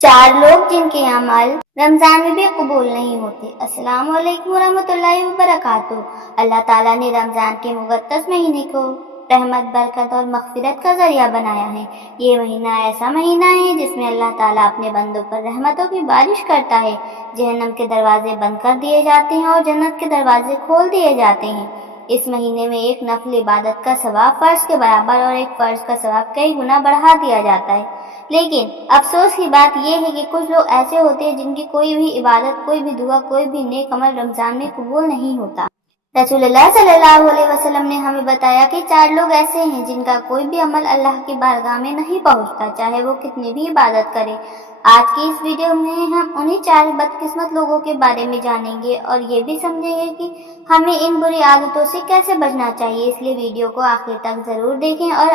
चार लोग जिनके अमल रमजान में भी कबूल नहीं होते। अस्सलाम वालेकुम वरहमतुल्लाहि वबरकातुहू। अल्लाह ताला ने रमजान के मुक़द्दस महीने को रहमत, बरकत और मग़फ़िरत का ज़रिया बनाया है। ये महीना ऐसा महीना है जिसमें अल्लाह ताला अपने बंदों पर रहमतों की बारिश करता है। जहन्नम के दरवाजे बंद कर दिए जाते हैं और जन्नत के दरवाजे खोल दिए जाते हैं। इस महीने में एक नफल इबादत का सवाब फ़र्ज के बराबर और एक फ़र्ज का सवाब कई गुना बढ़ा दिया जाता है। लेकिन अफसोस की बात यह है कि कुछ लोग ऐसे होते हैं जिनकी कोई भी इबादत, कोई भी दुआ, कोई भी नेक अमल रमज़ान में कबूल नहीं होता। रसूलुल्लाह सल्लल्लाहु अलैहि वसल्लम ने हमें बताया कि चार लोग ऐसे हैं जिनका कोई भी अमल अल्लाह की बारगाह में नहीं पहुंचता, चाहे वो कितनी भी इबादत करे। आज की इस वीडियो में हम उन्हीं चार बदकिस्मत लोगों के बारे में जानेंगे और ये भी समझेंगे कि हमें इन बुरी आदतों से कैसे बचना चाहिए। इसलिए वीडियो को आखिर तक जरूर देखें और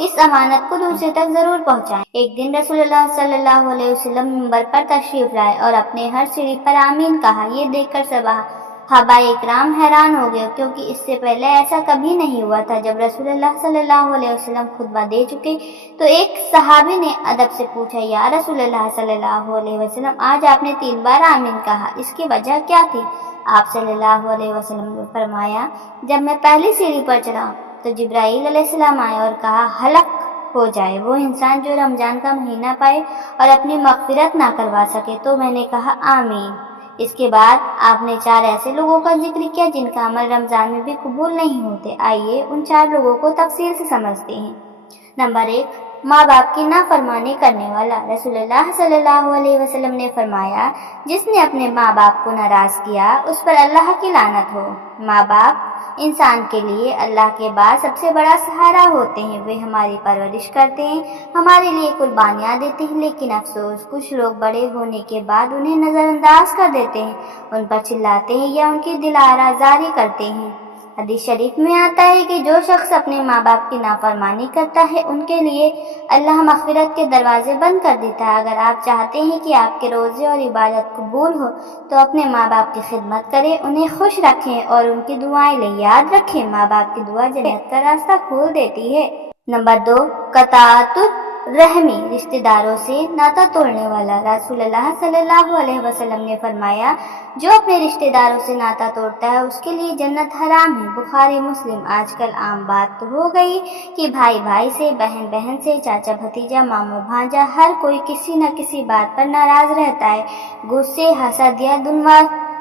इस अमानत को दूसरे तक जरूर पहुंचाएं। एक दिन रसूलुल्लाह सल्लल्लाहु अलैहि वसल्लम मिंबर पर तशरीफ लाए और अपने हर सीढ़ी पर आमीन कहा। ये देखकर सहाबाए इकराम हैरान हो गए, क्योंकि इससे पहले ऐसा कभी नहीं हुआ था। जब रसूलुल्लाह सल्लल्लाहु अलैहि वसल्लम खुतबा दे चुके तो एक सहाबी ने अदब से पूछा, या रसूलुल्लाह सल्लल्लाहु अलैहि वसल्लम, आज आपने 3 बार आमीन कहा, इसकी वजह क्या थी? आप सल्लल्लाहु अलैहि वसल्लम ने फरमाया, जब मैं पहली सीढ़ी पर चढ़ा तो जिब्राईल अलैहिस्सलाम आए और कहा, हलक हो जाए वो इंसान जो रमजान का महीना पाए और अपनी मग़फ़िरत ना करवा सके। तो मैंने कहा आमीन। इसके बाद आपने 4 ऐसे लोगों का जिक्र किया जिनका अमल रमजान में भी कबूल नहीं होते। आइए उन 4 लोगों को तफसील से समझते हैं। नंबर 1, माँ बाप की नाफरमानी करने वाला। रसूलुल्लाह सल्लल्लाहु अलैहि वसल्लम ने फरमाया, जिसने अपने माँ बाप को नाराज किया उस पर अल्लाह की लानत हो। माँ बाप इंसान के लिए अल्लाह के बाद सबसे बड़ा सहारा होते हैं। वे हमारी परवरिश करते हैं, हमारे लिए कुर्बानियाँ देते हैं, लेकिन अफसोस कुछ लोग बड़े होने के बाद उन्हें नज़रअंदाज कर देते हैं, उन पर चिल्लाते हैं या उनकी दिलाराज़ारी करते हैं। हदीस शरीफ में आता है कि जो शख्स अपने माँ बाप की नाफरमानी करता है उनके लिए अल्लाह मग़फ़िरत के दरवाजे बंद कर देता है। अगर आप चाहते हैं कि आपके रोज़े और इबादत कबूल हो तो अपने माँ बाप की खिदमत करें, उन्हें खुश रखें और उनकी दुआएं लें। याद रखें, माँ बाप की दुआ जन्नत का रास्ता खोल देती है। नंबर 2, कताअतुर रहमी, रिश्तेदारों से नाता तोड़ने वाला। रसूलुल्लाह सल्लल्लाहु अलैहि वसल्लम ने फरमाया, जो अपने रिश्तेदारों से नाता तोड़ता है उसके लिए जन्नत हराम है। बुखारी मुस्लिम। आजकल आम बात तो हो गई कि भाई भाई से, बहन बहन से, चाचा भतीजा, मामू भांजा, हर कोई किसी न किसी बात पर नाराज रहता है। गुस्से, हसद या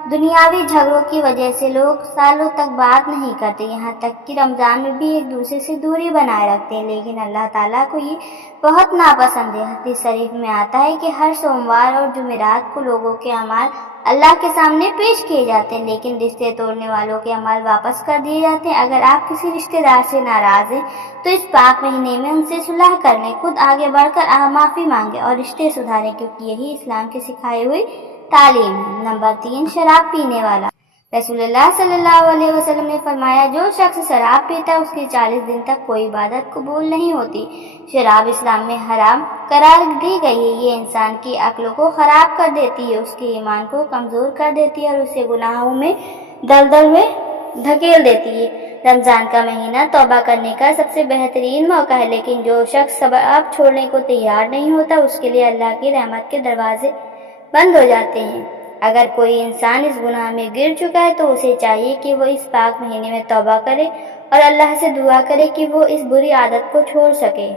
दुनियावी झगड़ों की वजह से लोग सालों तक बात नहीं करते, यहाँ तक कि रमजान में भी एक दूसरे से दूरी बनाए रखते हैं। लेकिन अल्लाह ताला को ये बहुत नापसंद है। हदीस शरीफ में आता है कि हर सोमवार और जुमेरात को लोगों के अमाल अल्लाह के सामने पेश किए जाते हैं, लेकिन रिश्ते तोड़ने वालों के अमाल वापस कर दिए जाते हैं। अगर आप किसी रिश्तेदार से नाराज हैं तो इस पाक महीने में उनसे सुलह कर लें, खुद आगे बढ़कर माफ़ी मांगे और रिश्ते सुधारें, क्योंकि यही इस्लाम की सिखाई हुई तालीम है। नंबर 3, शराब पीने वाला। रसूलुल्लाह सल्लल्लाहु अलैहि वसल्लम ने फरमाया, जो शख्स शराब पीता है उसकी 40 दिन तक कोई इबादत कबूल नहीं होती। शराब इस्लाम में हराम करार दी गई है। ये इंसान की अक्लों को ख़राब कर देती है, उसके ईमान को कमज़ोर कर देती है और उसे गुनाहों में दलदल में धकेल देती है। रमज़ान का महीना तौबा करने का सबसे बेहतरीन मौका है, लेकिन जो शख्स शराब छोड़ने को तैयार नहीं होता उसके लिए अल्लाह की रहमत के दरवाजे बंद हो जाते हैं। अगर कोई इंसान इस गुनाह में गिर चुका है तो उसे चाहिए कि वो इस पाक महीने में तौबा करे और अल्लाह से दुआ करे कि वो इस बुरी आदत को छोड़ सके।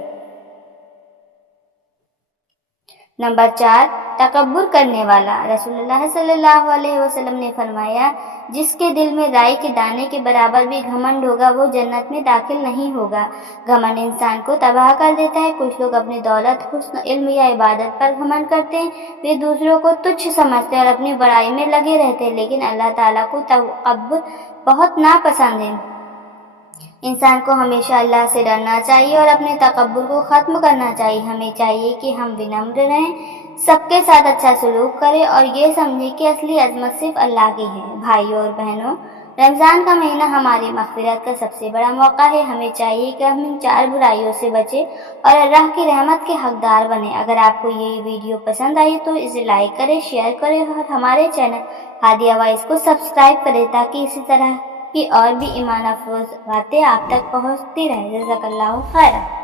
नंबर 4, तकब्बुर करने वाला। रसूलुल्लाह सल्लल्लाहु अलैहि वसल्लम ने फरमाया, जिसके दिल में राई के दाने के बराबर भी घमंड होगा वो जन्नत में दाखिल नहीं होगा। घमंड इंसान को तबाह कर देता है। कुछ लोग अपनी दौलत, हुस्न, इल्म या इबादत पर घमंड करते हैं। वे दूसरों को तुच्छ समझते हैं और अपनी बड़ाई में लगे रहते हैं, लेकिन अल्लाह ताला को तकब्बुर बहुत नापसंद है। इंसान को हमेशा अल्लाह से डरना चाहिए और अपने तकब्बुर को ख़त्म करना चाहिए। हमें चाहिए कि हम विनम्र रहें, सबके साथ अच्छा सलूक करें और ये समझें कि असली अज़मत सिर्फ अल्लाह की है। भाइयों और बहनों, रमज़ान का महीना हमारी मग़फ़िरत का सबसे बड़ा मौका है। हमें चाहिए कि हम इन 4 बुराइयों से बचें और अल्लाह की रहमत के हकदार बने। अगर आपको ये वीडियो पसंद आई तो इसे लाइक करें, शेयर करें और हमारे चैनल हादिया वॉइस को सब्सक्राइब करें, ताकि इसी तरह की और भी ईमान अफ़रोज़ बातें आप तक पहुँचती रहें। जज़ाकल्लाहु खैरन।